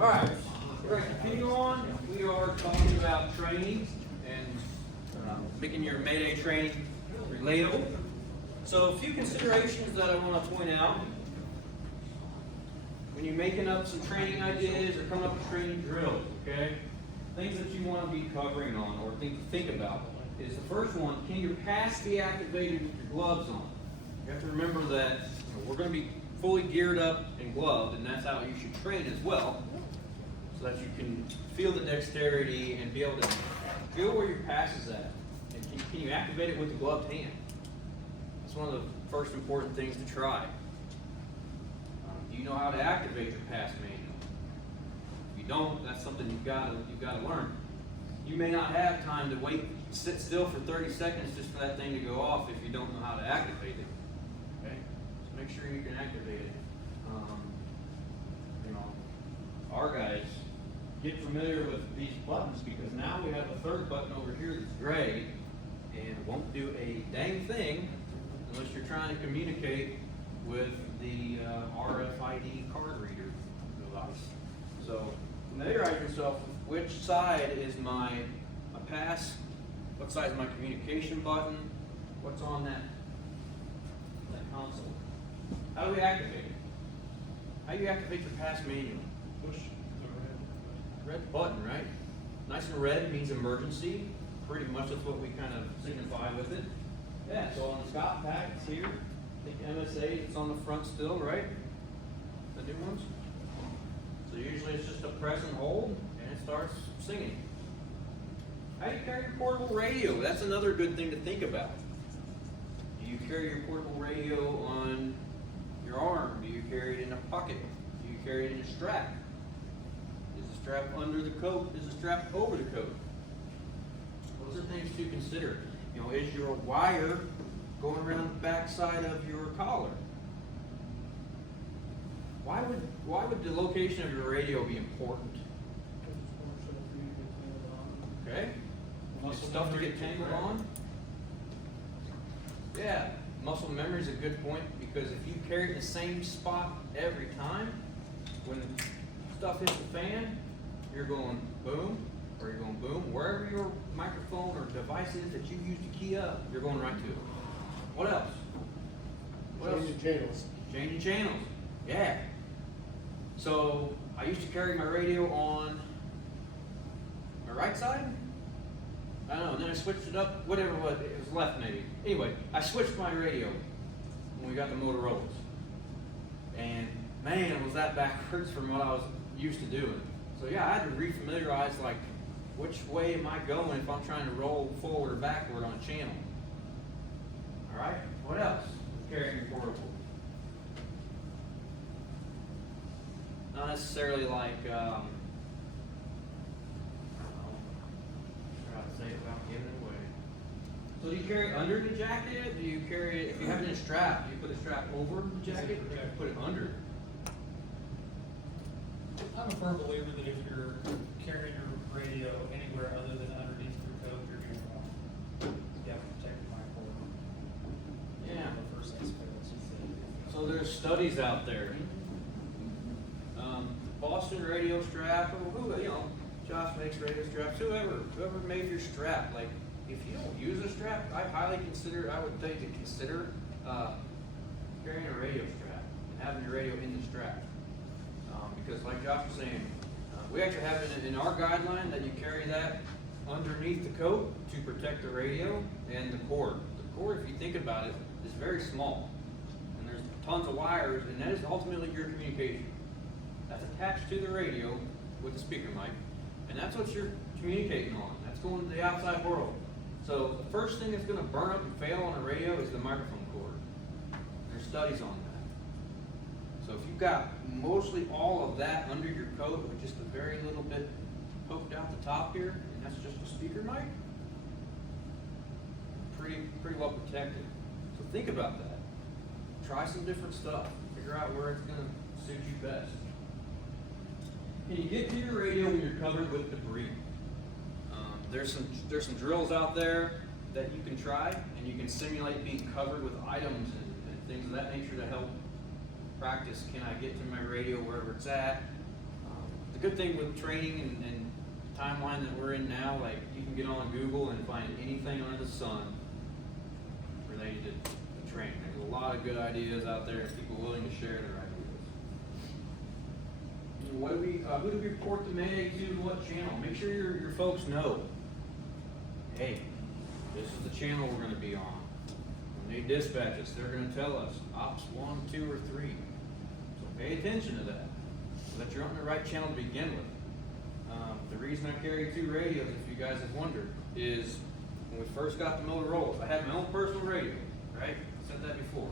Alright, we're going to continue on. We are talking about training and making your Mayday training relatable. So a few considerations that I want to point out. When you're making up some training ideas or coming up with training drills, okay? Things that you want to be covering on or think about is the first one, can your pass be activated with your gloves on? You have to remember that we're going to be fully geared up and gloved, and that's how you should train as well, so that you can feel the dexterity and be able to feel where your pass is at. And can you activate it with the gloved hand? That's one of the first important things to try. Do you know how to activate your pass manual? If you don't, that's something you've got to learn. You may not have time to sit still for 30 seconds just for that thing to go off if you don't know how to activate it. Okay? So make sure you can activate it. Our guys, get familiar with these buttons because now we have a third button over here that's gray and won't do a dang thing unless you're trying to communicate with the RFID card reader device. So familiarize yourself with which side is my pass, what side is my communication button, what's on that console. How do we activate it? How do you activate your pass manually? Push the Red button, right? Nice and red means emergency. Pretty much that's what we kind of signify with it. Yeah, so on the Scott pack, it's here. I think MSA, it's on the front still, right? The new ones. So usually it's just a press and hold, and it starts singing. How do you carry your portable radio? That's another good thing to think about. Do you carry your portable radio on your arm? Do you carry it in a pocket? Do you carry it in a strap? Is the strap under the coat? Is the strap over the coat? Those are things to consider. Is your wire going around the back side of your collar? Why would the location of your radio be important? Okay? It's stuff to get tangled on? Yeah, muscle memory is a good point because if you carry it in the same spot every time, when stuff hits the fan, you're going boom, or you're going boom. Wherever your microphone or device is that you use to key up, you're going right to it. What else? Changing channels. Changing channels. Yeah. So I used to carry my radio on my right side. I don't know. And then I switched it up. Whatever it was left maybe. Anyway, I switched my radio when we got the Motorola's, and man, was that backwards from what I was used to doing. So yeah, I had to refamiliarize like which way am I going if I'm trying to roll forward or backward on a channel. All right. What else? Carrying your portable. Not necessarily like, I don't know, try to say it without giving it away. So do you carry it under the jacket? Do you carry it, if you have it in a strap, do you put a strap over the jacket or do you put it under? I'm a firm believer that if you're carrying your radio anywhere other than underneath your coat, you're doing wrong. You have to protect my cord. Yeah. The first aspect. So there's studies out there. Boston radio strap, or who, Josh makes radio straps, whoever made your strap. Like, if you don't use a strap, I would think to consider carrying a radio strap and having your radio in the strap. Because like Josh was saying, we actually have it in our guideline that you carry that underneath the coat to protect the radio and the cord. The cord, if you think about it, is very small. And there's tons of wires, and that is ultimately your communication. That's attached to the radio with the speaker mic, and that's what you're communicating on. That's going to the outside world. So the first thing that's going to burn up and fail on a radio is the microphone cord. There's studies on that. So if you've got mostly all of that under your coat with just a very little bit poked out the top here, and that's just a speaker mic, pretty well protected. So think about that. Try some different stuff. Figure out where it's going to suit you best. Can you get to your radio when you're covered with debris? There's some drills out there that you can try, and you can simulate being covered with items and things of that nature to help practice. Can I get to my radio wherever it's at? The good thing with training and timeline that we're in now, like you can get on Google and find anything under the sun related to training. There's a lot of good ideas out there and people willing to share their ideas. What do we, who do we report the Mayday to, what channel? Make sure your folks know, hey, this is the channel we're gonna be on. When they dispatch us, they're gonna tell us ops 1, 2, or 3. So pay attention to that, so that you're on the right channel to begin with. The reason I carry 2 radios, if you guys have wondered, is when we first got the Motorola's, I had my own personal radio, right? I said that before.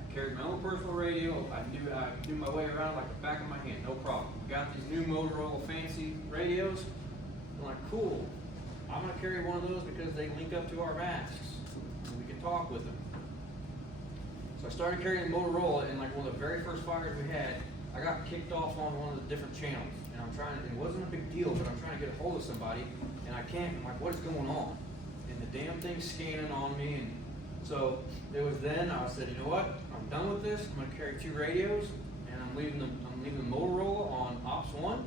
I carried my own personal radio. I knew my way around like the back of my hand, no problem. We got these new Motorola fancy radios. I'm like, cool. I'm gonna carry one of those because they link up to our masks, and we can talk with them. So I started carrying the Motorola, and like one of the very first fires we had, I got kicked off on one of the different channels. And I'm trying to, it wasn't a big deal, but I'm trying to get a hold of somebody, and I can't. I'm like, what is going on? And the damn thing's scanning on me, and so it was then I said, you know what? I'm done with this. I'm gonna carry 2 radios, and I'm leaving the Motorola on Ops 1.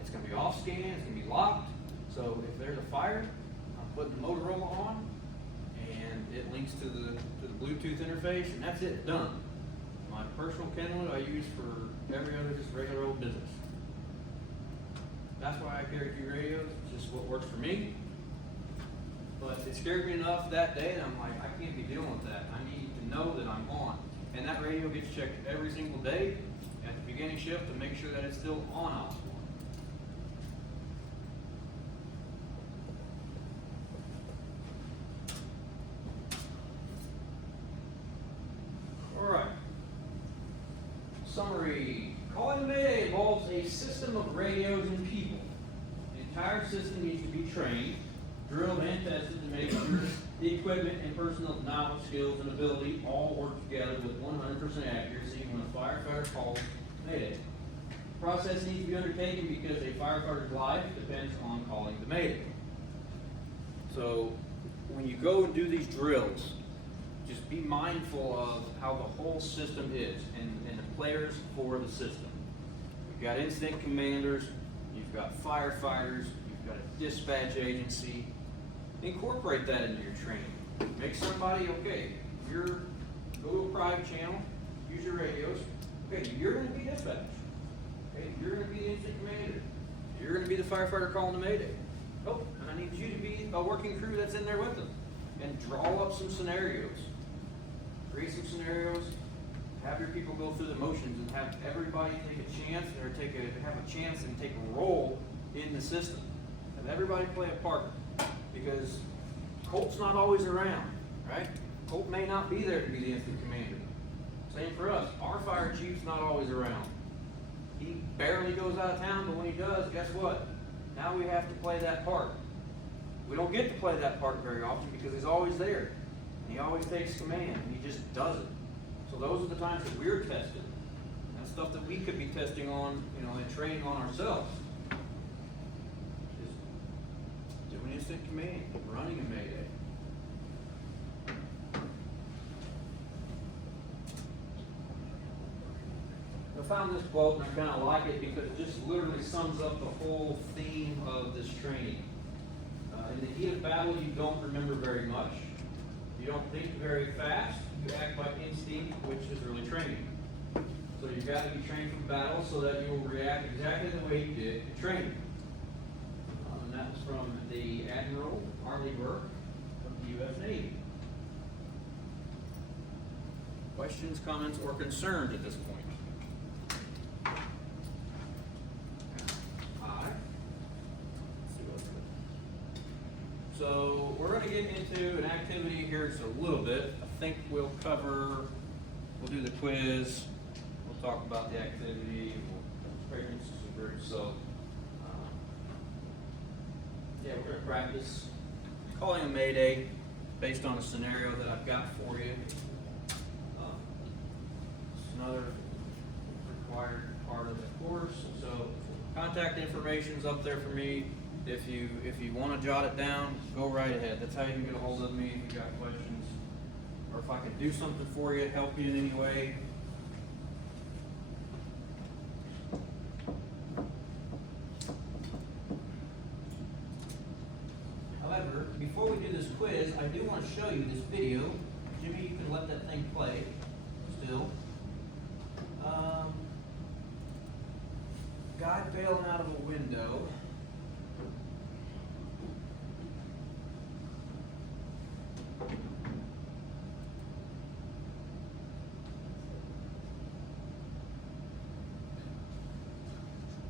It's gonna be off scan, it's gonna be locked. So if there's a fire, I'm putting the Motorola on, and it links to the Bluetooth interface, and that's it, done. My personal Kenwood I use for every other just regular old business. That's why I carry 2 radios. It's just what works for me. But it scared me enough that day that I'm like, I can't be dealing with that. I need to know that I'm on. And that radio gets checked every single day at the beginning shift to make sure that it's still on Ops 1. All right. Summary. Calling the Mayday involves a system of radios and people. The entire system needs to be trained, drilled, and tested to make sure the equipment and personnel knowledge, skills, and ability all work together with 100% accuracy when a firefighter calls Mayday. The process needs to be undertaken because a firefighter's life depends on calling the Mayday. So when you go and do these drills, just be mindful of how the whole system is and the players for the system. You've got incident commanders, you've got firefighters, you've got a dispatch agency. Incorporate that into your training. Make somebody, okay, go to a private channel, use your radios. Okay, you're going to be dispatch. Okay, you're going to be the incident commander. You're going to be the firefighter calling the Mayday. Oh, and I need you to be a working crew that's in there with them. And draw up some scenarios. Create some scenarios. Have your people go through the motions and have everybody take a chance or have a chance and take a role in the system. Have everybody play a part. Because Colt's not always around, right? Colt may not be there to be the incident commander. Same for us. Our fire chief's not always around. He barely goes out of town, but when he does, guess what? Now we have to play that part. We don't get to play that part very often because he's always there. And he always takes command, and he just does it. So those are the times that we're tested. That's stuff that we could be testing on, and training on ourselves. Just doing instant command, running a Mayday. I found this quote and I kind of like it because it just literally sums up the whole theme of this training. In the heat of battle, you don't remember very much. You don't think very fast. You act by instinct, which is really training. So you've got to be trained for battle so that you will react exactly the way you did in training. And that was from the Admiral Arleigh Burke of the U.S. Navy. Questions, comments, or concerns at this point? So we're going to get into an activity here just a little bit. I think we'll do the quiz, we'll talk about the activity, we'll experience some groups. So yeah, we're going to practice calling a Mayday based on a scenario that I've got for you. It's another required part of the course. So contact information's up there for me. If you want to jot it down, go right ahead. That's how you can get a hold of me if you got questions. Or if I can do something for you, help you in any way. before we do this quiz, I do want to show you this video. Jimmy, you can let that thing play still. Guy bailing out of a window.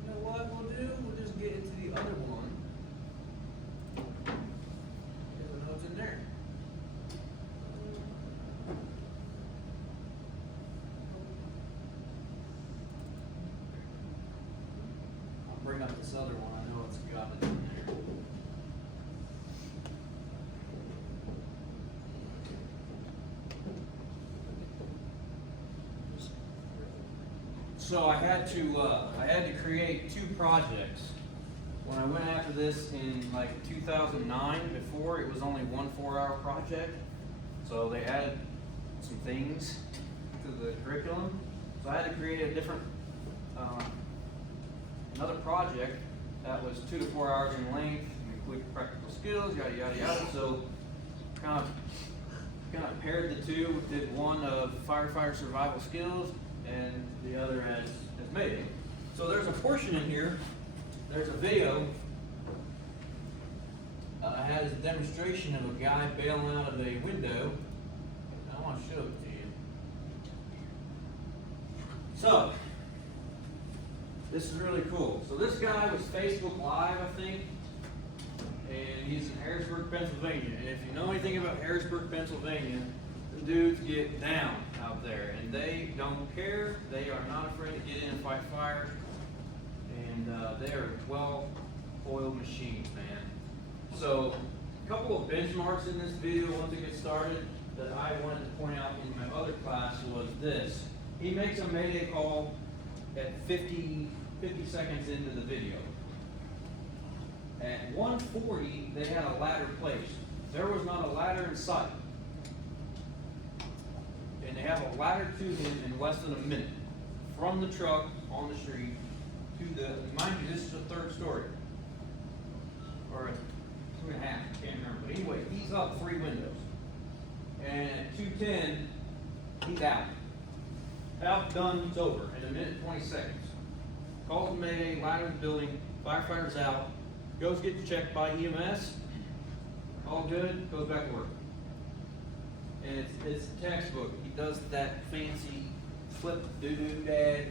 You know what we'll do? We'll just get into the other one. Here's the notes in there. I'll bring up this other one. I know it's got it in there. So I had to create 2 projects. When I went after this in like 2009, before it was only one 4-hour project. So they added some things to the curriculum. So I had to create a different, another project that was 2 to 4 hours in length, include practical skills, yada yada yada. So kind of paired the 2. Did one of firefighter survival skills and the other as Mayday. So there's a portion in here. There's a video. I had a demonstration of a guy bailing out of a window. I want to show it to you. So, this is really cool. So this guy was Facebook Live, I think, and he's in Harrisburg, Pennsylvania. And if you know anything about Harrisburg, Pennsylvania, the dudes get down out there, and they don't care. They are not afraid to get in and fight fire. And they are well-oiled machines, man. So, a couple of benchmarks in this video once it gets started that I wanted to point out in my other class was this. He makes a mayday call at 50 seconds into the video. At 1:40, they had a ladder placed. There was not a ladder in sight. And they have a ladder to him in less than a minute. From the truck on the street to the, mind you, this is a 3rd story. Or a 2.5, can't remember. But anyway, he's up 3 windows. And at 2:10, he's out. Out, done, it's over in a minute and 20 seconds. Calls the mayday, ladder in the building, firefighter's out, goes get checked by EMS, all good, goes back to work. And it's textbook. He does that fancy flip doo-doo dad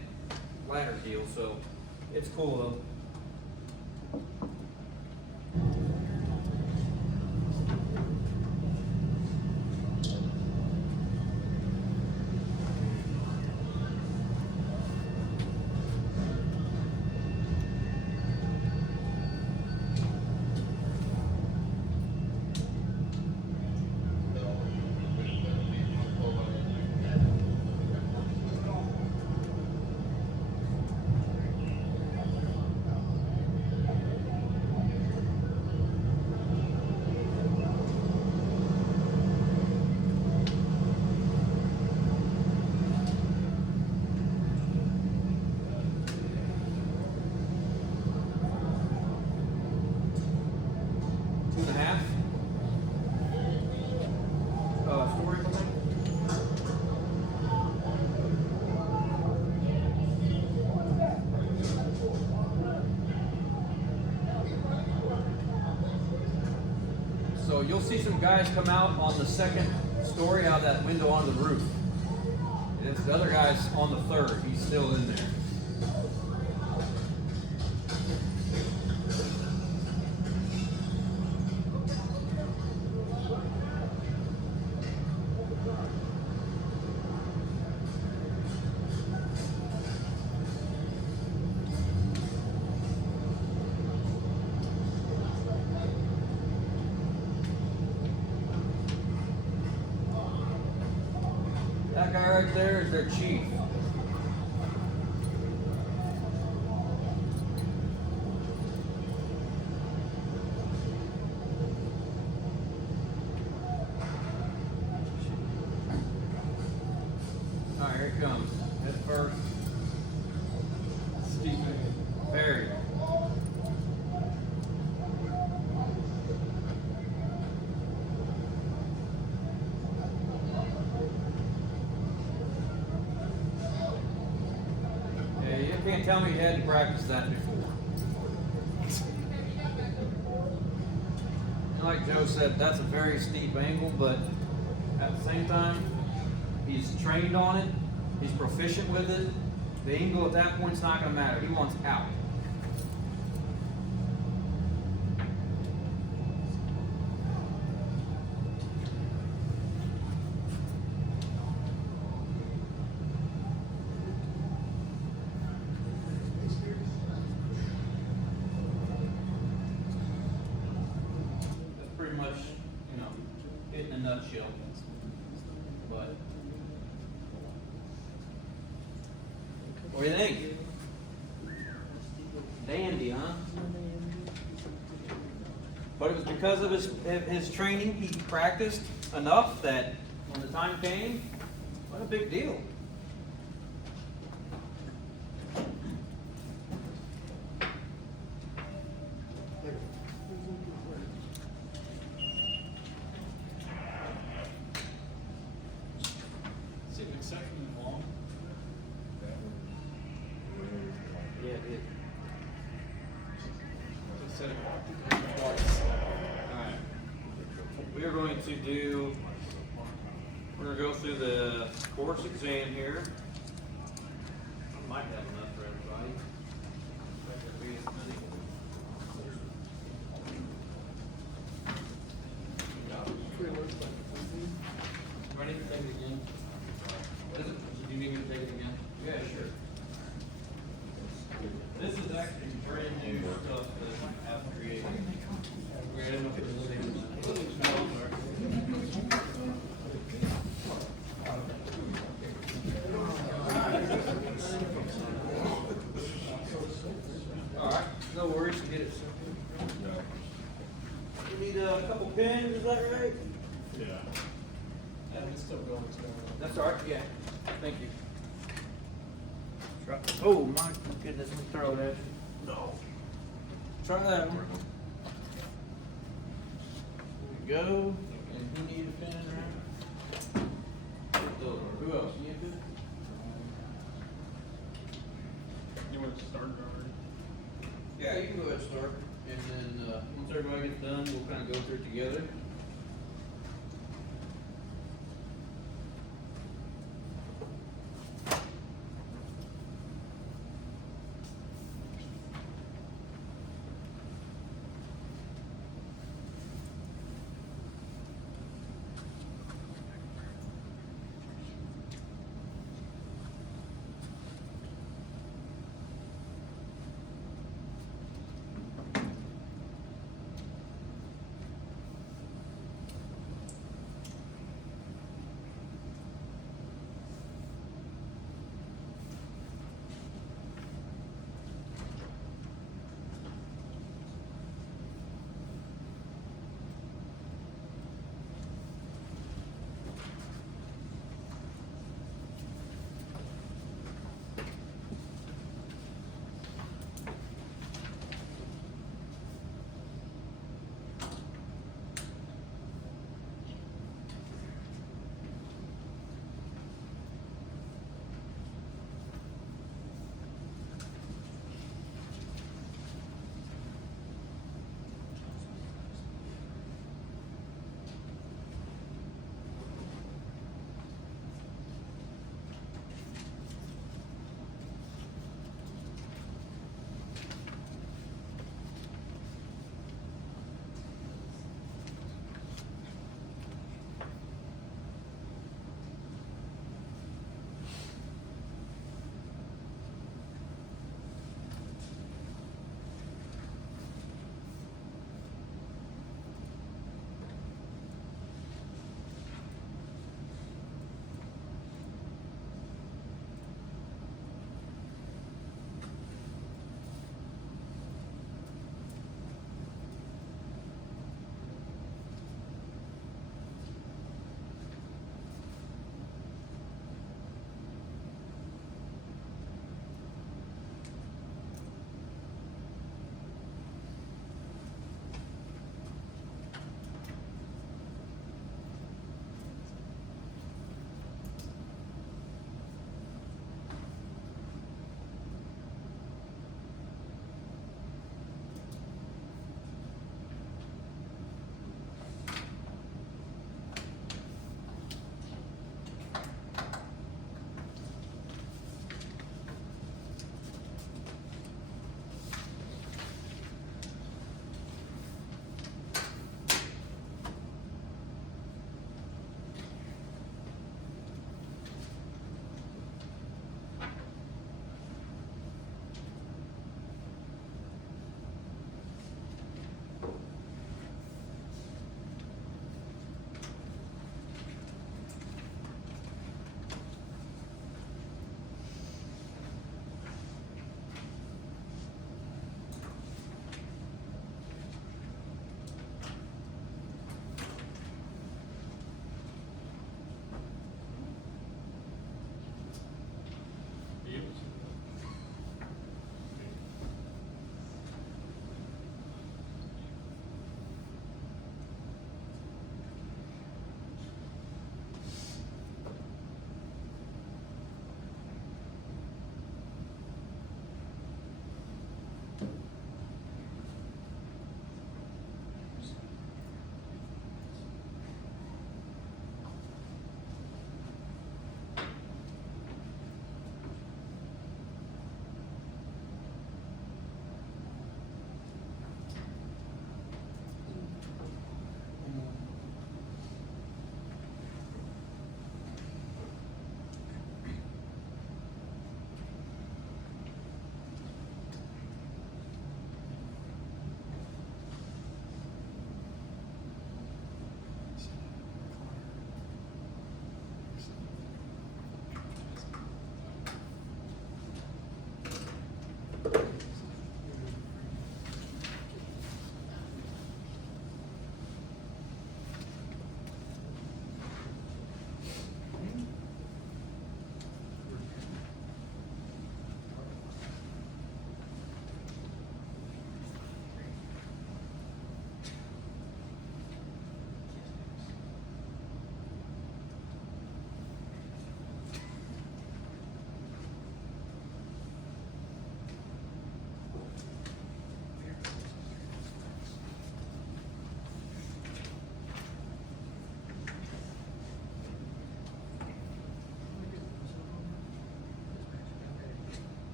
ladder deal, so it's cool though. So you'll see some guys come out on the 2nd story out of that window onto the roof. And the other guy's on the 3rd. He's still in there. That guy right there is their chief. All right, here it comes. Head first. Stephen Perry. can't tell me you hadn't practiced that before. And like Joe said, that's a very steep angle, but at the same time, he's trained on it, he's proficient with it. The angle at that point is not going to matter. He wants out. That's pretty much, you know, it in a nutshell. But what do you think? Dandy, huh? But it was because of his training, he practiced enough that when the time came, what a big deal. Is it exceptionally long? Yeah, it did. It said it twice. Alright. We are going to do, we're going to go through the course exam here. I might have enough for everybody. Ready to take it again? What is it? Do you need me to take it again? Yeah, sure. This is actually brand new stuff that I've created. We're in for the Alright, no worries, get it. You need a couple pins, is that right? Yeah. It's still going, it's going. That's alright, yeah. Thank you. Try, oh my goodness, let me throw it at you. No. Try that one. There we go. And who need a pin, right? Who else? You need a pin? You want to start already? Yeah, you can go ahead and start, and then, once everybody gets done, we'll kind of go through it together.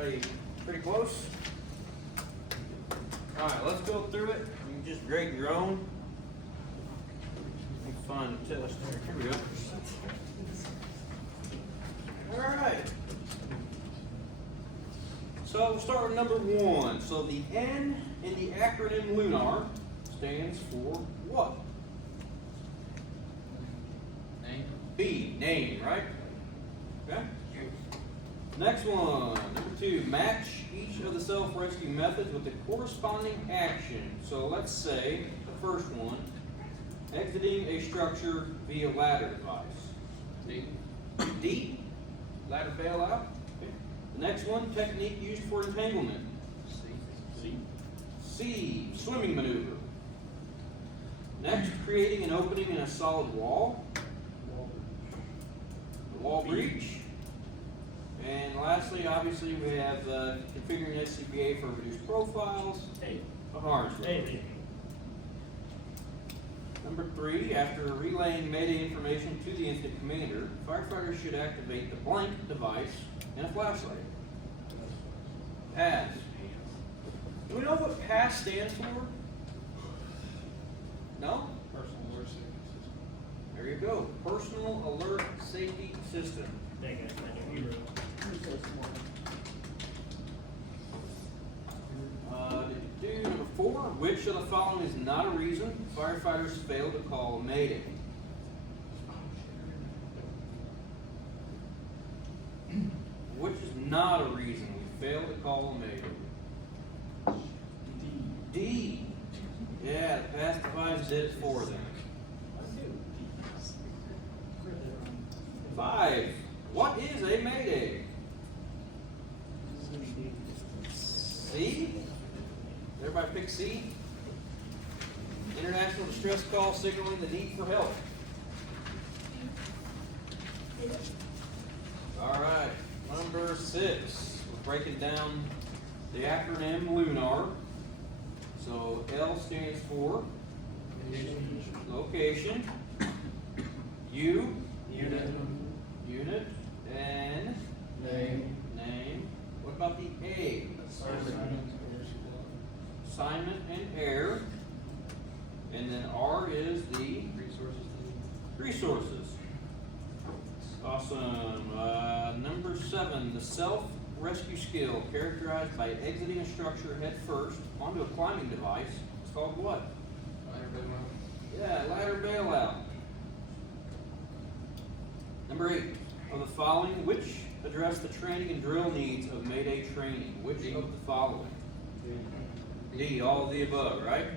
Everybody pretty close? Alright, let's go through it. You can just grade your own. Be fun to tell us. Here we go. Alright. So we'll start with number 1. So the N in the acronym LUNAR stands for what? Name. B, name, right? Okay. Next one, number 2, match each of the self-rescue methods with the corresponding action. So let's say the first one, exiting a structure via ladder device. D. D, ladder bailout. Okay. The next one, technique used for entanglement. C. C, swimming maneuver. Next, creating an opening in a solid wall. The wall breach. And lastly, obviously, we have configuring SCBA for reduced profiles. A harness. Number 3, after relaying Mayday information to the incident commander, firefighters should activate the blank device and a flashlight. PASS. Do we know what PASS stands for? No? Personal alert safety system. There you go. Personal Alert Safety System. Number 4, which of the following is not a reason firefighters fail to call a Mayday? Which is not a reason we fail to call a Mayday? D. Yeah, the PASS device did it for them. 5. What is a Mayday? C? Everybody pick C? International distress call signaling the need for help. Alright, number 6. We're breaking down the acronym LUNAR. So L stands for location. U, unit, N, name. What about the A? Assignment and air. And then R is the resources. Awesome. Number 7, the self-rescue skill characterized by exiting a structure head first onto a climbing device. It's called what? Ladder bailout. Yeah, ladder bailout. Number 8, of the following, which address the training and drill needs of Mayday training? Which of the following? D, all of the above, right?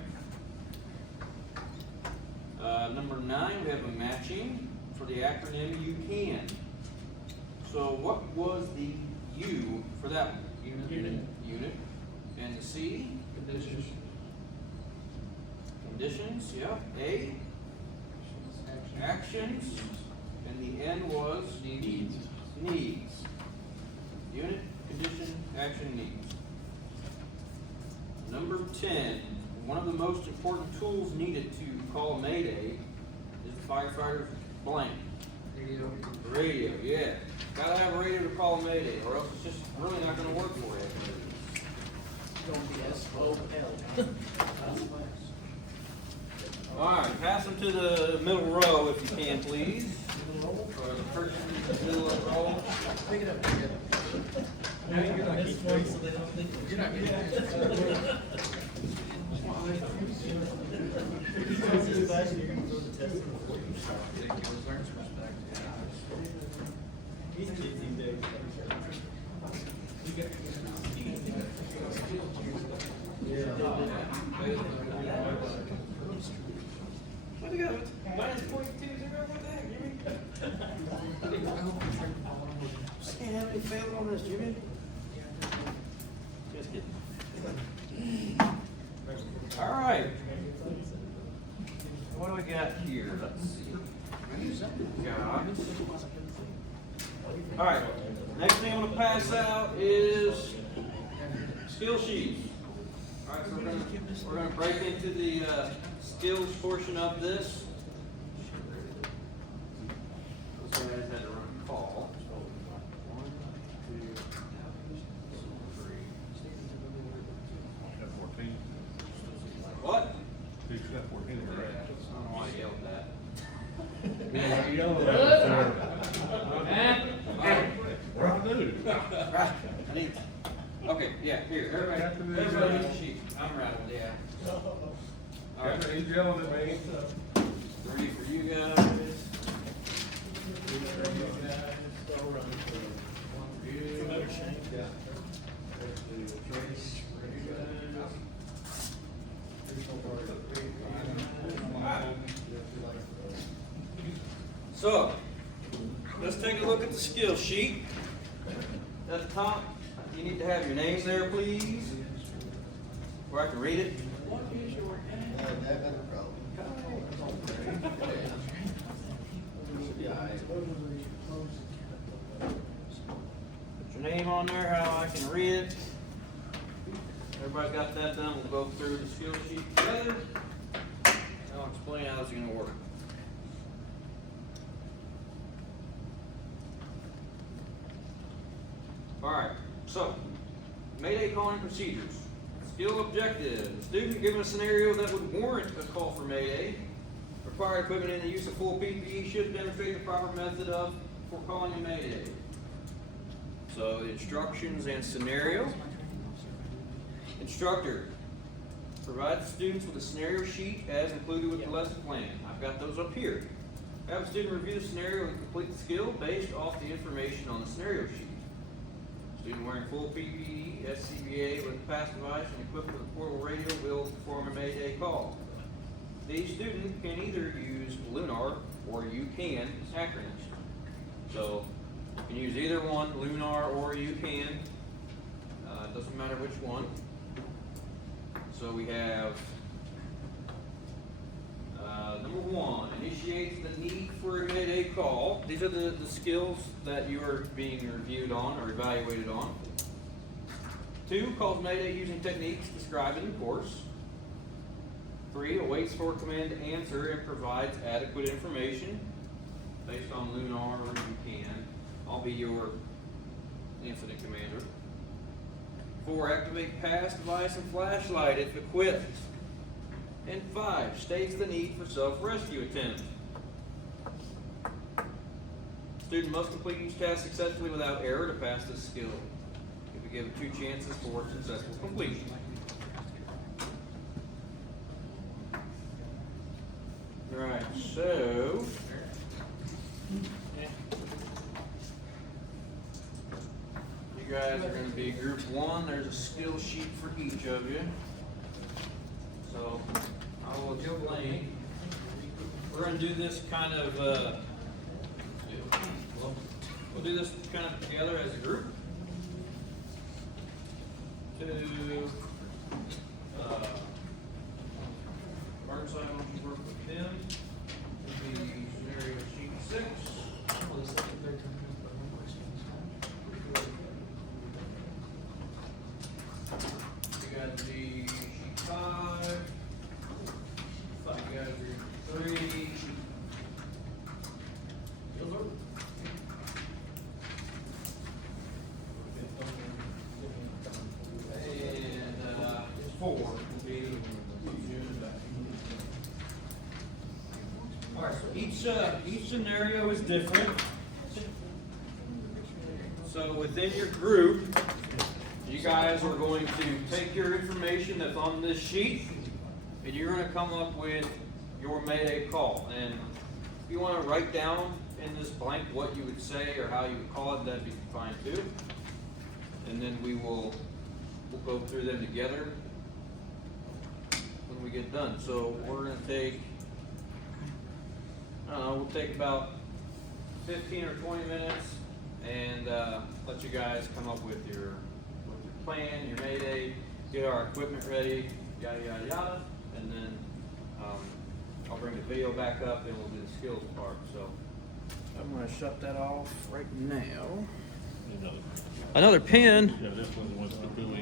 Number 9, we have a matching for the acronym UCAN. So what was the U for that one? Unit. And the C? Conditions. Conditions, yeah. A? Actions. And the N was? Needs. Needs. Unit, condition, action, needs. Number 10, one of the most important tools needed to call Mayday is the firefighter's blank. Radio, yeah. Gotta have a radio to call Mayday, or else it's just really not gonna work for you. Alright, pass them to the middle row if you can, please. Or the person in the middle of the row. Pick it up. No, you're not getting it. You're not getting it. He's teasing Dave. What do you got? Minus 0.20, what the heck, Jimmy? Just can't have any fail on this, Jimmy. Just kidding. Alright. What do we got here? Let's see. Alright, next thing I'm gonna pass out is skill sheets. Alright, so we're gonna break into the skills portion of this. Those guys had to run a call. 1, 2, Right, I need, okay, yeah, here, everybody needs a sheet. I'm rattled, yeah. All right, He's yelling at me. ready for you guys. So, let's take a look at the skill sheet. At the top, you need to have your name there, please, where I can read it. What is your name? Put your name on there, how I can read it. Everybody's got that done. We'll go through the skill sheet together. I'll explain how it's going to work. Alright, so, Mayday calling procedures. Skill objective. The student given a scenario that would warrant a call for Mayday. Required equipment and the use of full PPE should demonstrate the proper method for calling a Mayday. So, instructions and scenario. Instructor. Provide the students with a scenario sheet as included with the lesson plan. I've got those up here. Have a student review the scenario and complete the skill based off the information on the scenario sheet. Student wearing full PPE, SCBA with a pass device and equipped with a portable radio will perform a Mayday call. The student can either use LUNAR or UCAN acronyms. So you can use either one, LUNAR or UCAN. It doesn't matter which one. So we have number one, initiates the need for a Mayday call. These are the skills that you are being reviewed on or evaluated on. 2, calls Mayday using techniques described in the course. 3, awaits for a command to answer and provides adequate information based on LUNAR or UCAN. I'll be your incident commander. 4, activate pass device and flashlight if equipped. And 5, states the need for self-rescue attempt. Student must complete each task successfully without error to pass this skill. You'll be given 2 chances for successful completion. Alright, so you guys are going to be group 1. There's a skill sheet for each of you. So I will explain. We're going to do this kind of, we'll do this kind of together as a group. To Burnside, why don't you work with him? It'll be scenario sheet 6. You got the sheet 5. You got your 3. And 4 will be Alright, so each scenario is different. So within your group, you guys are going to take your information that's on this sheet and you're going to come up with your Mayday call. And if you want to write down in this blank what you would say or how you would call it, that'd be fine too. And then we'll go through them together when we get done. So we're going to take, I don't know, we'll take about 15 or 20 minutes and let you guys come up with your plan, your Mayday, get our equipment ready, yada yada yada, and then I'll bring the video back up and we'll do the skills part. So I'm going to shut that off right now. Another pen. Yeah, this one's the one that's the cooling.